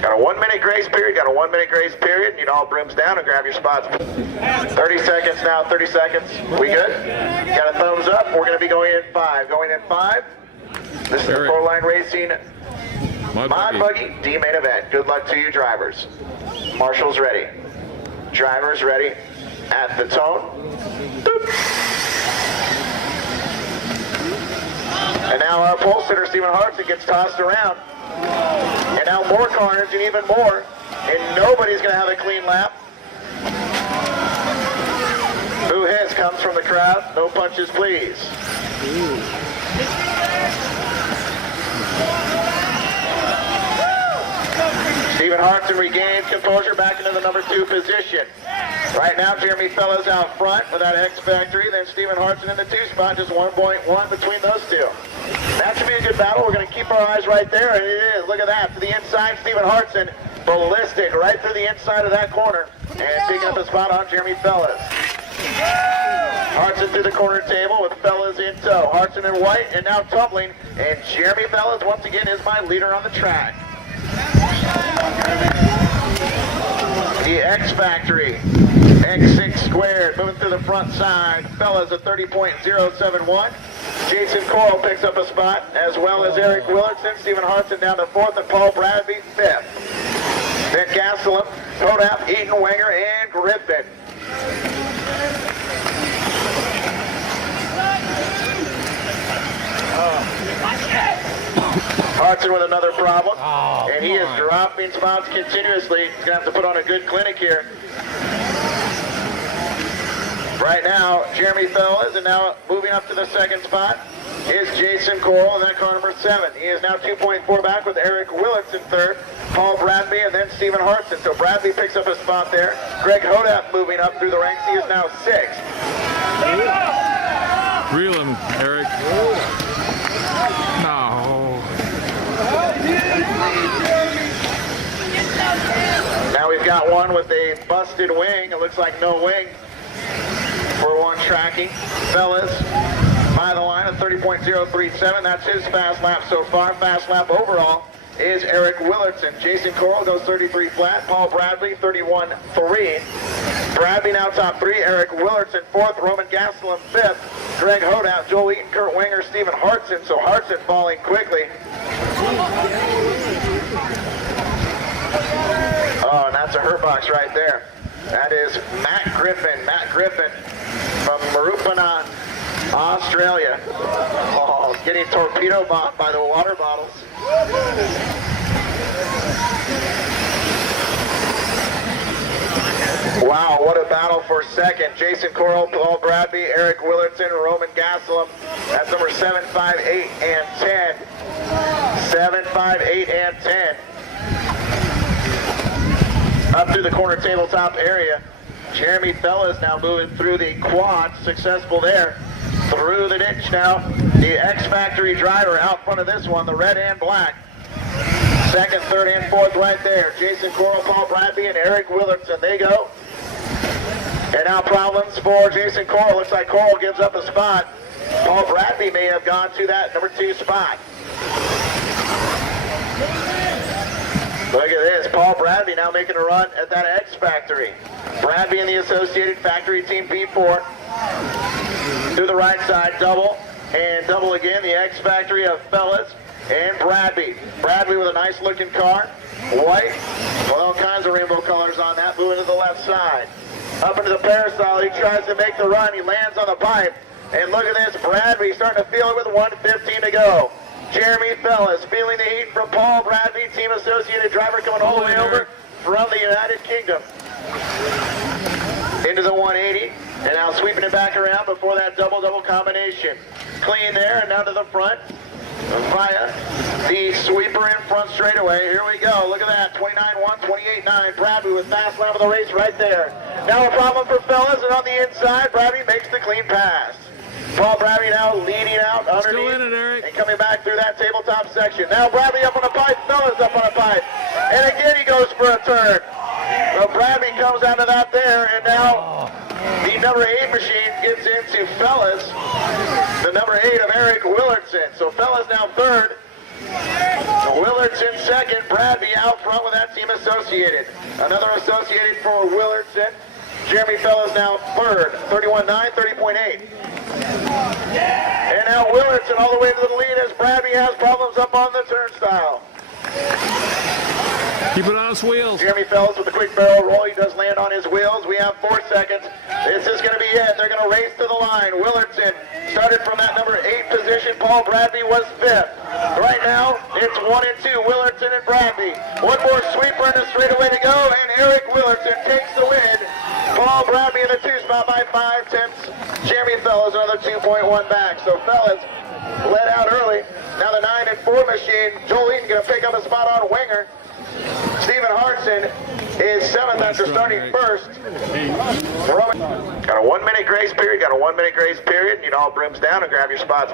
Got a 1 minute grace period, got a 1 minute grace period. Need all brooms down and grab your spots. 30 seconds now, 30 seconds. We good? Got a thumbs up. We're going to be going in 5. Going in 5. This is the 4-line racing Mod Buggy D main event. Good luck to you drivers. Marshals ready. Drivers ready. At the tone. Boop. And now our pole sitter, Stephen Willardson, gets tossed around. And now more carnage and even more. And nobody's going to have a clean lap. Boo hiss comes from the crowd. No punches, please. Stephen Willardson regains composure back into the number 2 position. Right now, Jeremy Fellas out front with that X Factory. Then Stephen Willardson in the 2 spot, just 1.1 between those two. That should be a good battle. We're going to keep our eyes right there, and it is. Look at that. To the inside, Stephen Willardson, ballistic right through the inside of that corner. And picking up a spot on Jeremy Fellas. Willardson through the corner table with Fellas in tow. Willardson in white and now tumbling. And Jeremy Fellas, once again, is my leader on the track. The X Factory, X6 squared, moving through the front side. Fellas at 30.071. Jason Coyle picks up a spot, as well as Eric Willardson. Stephen Willardson down to 4th, and Paul Bradby 5th. Then Gastelum, Hodap, Eaton, Wenger, and Griffin. Willardson with another problem, and he is dropping spots continuously. He's going to have to put on a good clinic here. Right now, Jeremy Fellas, and now moving up to the 2nd spot is Jason Coral, and that car number 7. He is now 2.4 back with Eric Willardson 3rd, Paul Bradby, and then Stephen Willardson. So Bradby picks up a spot there. Greg Hodap moving up through the ranks. He is now 6th. Reel him, Eric. No. Now we've got one with a busted wing. It looks like no wing for one tracking. Fellas by the line of 30.037. That's his fast lap so far. Fast lap overall is Eric Willardson. Jason Coral goes 33 flat. Paul Bradby 31.3. Bradby now top 3. Eric Willardson 4th. Roman Gastelum 5th. Greg Hodap, Joel Eaton, Kurt Wenger, Stephen Willardson. So Willardson falling quickly. Oh, and that's a hurt box right there. That is Matt Griffin. Matt Griffin from Marupana, Australia. Oh, getting torpedo bombed by the water bottles. Wow, what a battle for 2nd. Jason Coral, Paul Bradby, Eric Willardson, Roman Gastelum. That's number 7, 5, 8, and 10. 7, 5, 8, and 10. Up through the corner tabletop area. Jeremy Fellas now moving through the quad, successful there. Through the ditch now. The X Factory driver out front of this one, the red and black. 2nd, 3rd, and 4th right there. Jason Coral, Paul Bradby, and Eric Willardson. They go. And now problems for Jason Coral. Looks like Coral gives up a spot. Paul Bradby may have gone to that number 2 spot. Look at this, Paul Bradby now making a run at that X Factory. Bradby in the Associated Factory Team P4. To the right side, double, and double again, the X Factory of Fellas and Bradby. Bradby with a nice looking car, white, with all kinds of rainbow colors on that, moving to the left side. Up into the parasol, he tries to make the run, he lands on the pipe, and look at this, Bradby starting to feel it with 1:15 to go. Jeremy Fellas feeling the heat from Paul Bradby, Team Associated driver coming all the way over from the United Kingdom. Into the 180, and now sweeping it back around before that double-double combination. Clean there, and now to the front via the sweeper in front straightaway. Here we go, look at that, 29.1, 28.9. Bradby with fast lap of the race right there. Now a problem for Fellas, and on the inside, Bradby makes the clean pass. Paul Bradby now leading out underneath and coming back through that tabletop section. Now Bradby up on a pipe, Fellas up on a pipe. And again he goes for a turn. So Bradby comes out of that there, and now the number 8 machine gets into Fellas, the number 8 of Eric Willardson. So Fellas now 3rd, Willardson second, Bradby out front with that team Associated. Another Associated for Willardson. Jeremy Fellows now third, 31.9, 30.8. And now Willardson all the way to the lead as Bradby has problems up on the turnstile. Keep it on its wheels. Jeremy Fellows with a quick barrel roll. He does land on his wheels. We have 4 seconds. This is going to be it. They're going to race to the line. Willardson started from that number 8 position. Paul Bradby was 5th. Right now, it's 1 and 2. Willardson and Bradby. One more sweeper in the straightaway to go, and Eric Willardson takes the win. Paul Bradby in the 2 spot by 5/10. Jeremy Fellows another 2.1 back. So Fellows led out early. Now the 9 and 4 machine. Joel Eaton going to pick up a spot on winger. Stephen Hartson is 7th after starting first. Got a 1 minute grace period. Got a 1 minute grace period. You know, all brims down and grab your spots.